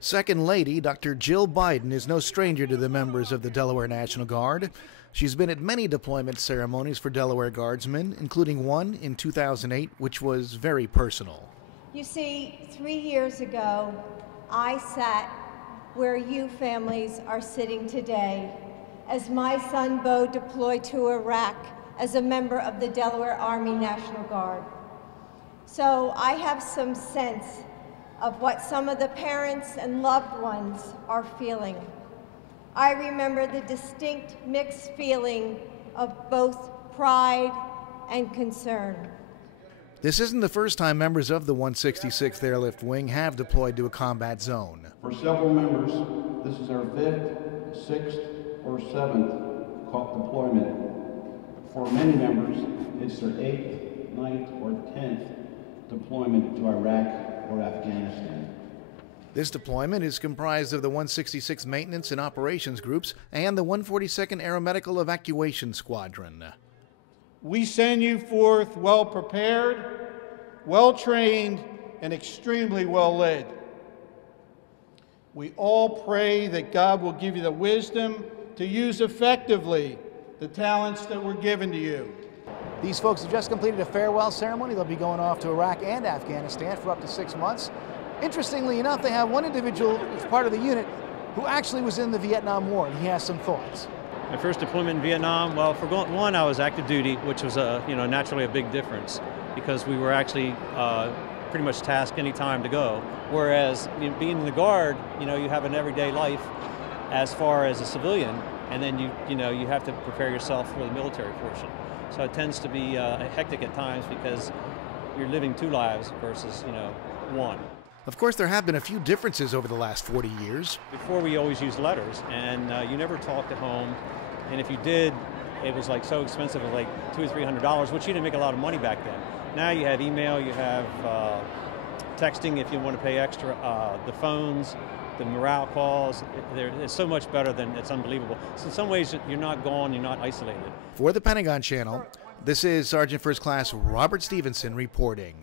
Second Lady Dr. Jill Biden is no stranger to the members of the Delaware National Guard. She's been at many deployment ceremonies for Delaware Guardsmen, including one in 2008, which was very personal. You see, 3 years ago, I sat where you families are sitting today as my son Bo deployed to Iraq as a member of the Delaware Army National Guard. So I have some sense of what some of the parents and loved ones are feeling. I remember the distinct mixed feeling of both pride and concern. This isn't the first time members of the 166th Airlift Wing have deployed to a combat zone. For several members, this is our 5th, 6th, or 7th deployment. For many members, it's their 8th, 9th, or 10th deployment to Iraq or Afghanistan. This deployment is comprised of the 166th Maintenance and Operations Groups and the 142nd Aeromedical Evacuation Squadron. We send you forth well prepared, well trained, and extremely well led. We all pray that God will give you the wisdom to use effectively the talents that were given to you. These folks have just completed a farewell ceremony. They'll be going off to Iraq and Afghanistan for up to 6 months. Interestingly enough, they have one individual who's part of the unit who actually was in the Vietnam War, and he has some thoughts. My first deployment in Vietnam, well, for one, I was active duty, which was naturally a big difference because we were actually pretty much tasked any time to go. Whereas being in the Guard, you have an everyday life as far as a civilian, and then you have to prepare yourself for the military portion. So it tends to be hectic at times because you're living 2 lives versus one. Of course, there have been a few differences over the last 40 years. Before, we always used letters, and you never talked at home. And if you did, it was like so expensive, it was like $200 or $300, which you didn't make a lot of money back then. Now you have email, you have texting if you want to pay extra, the phones, the morale calls. It's so much better than it's unbelievable. So in some ways, you're not gone, you're not isolated. For the Pentagon Channel, this is Sergeant First Class Robert Stevenson reporting.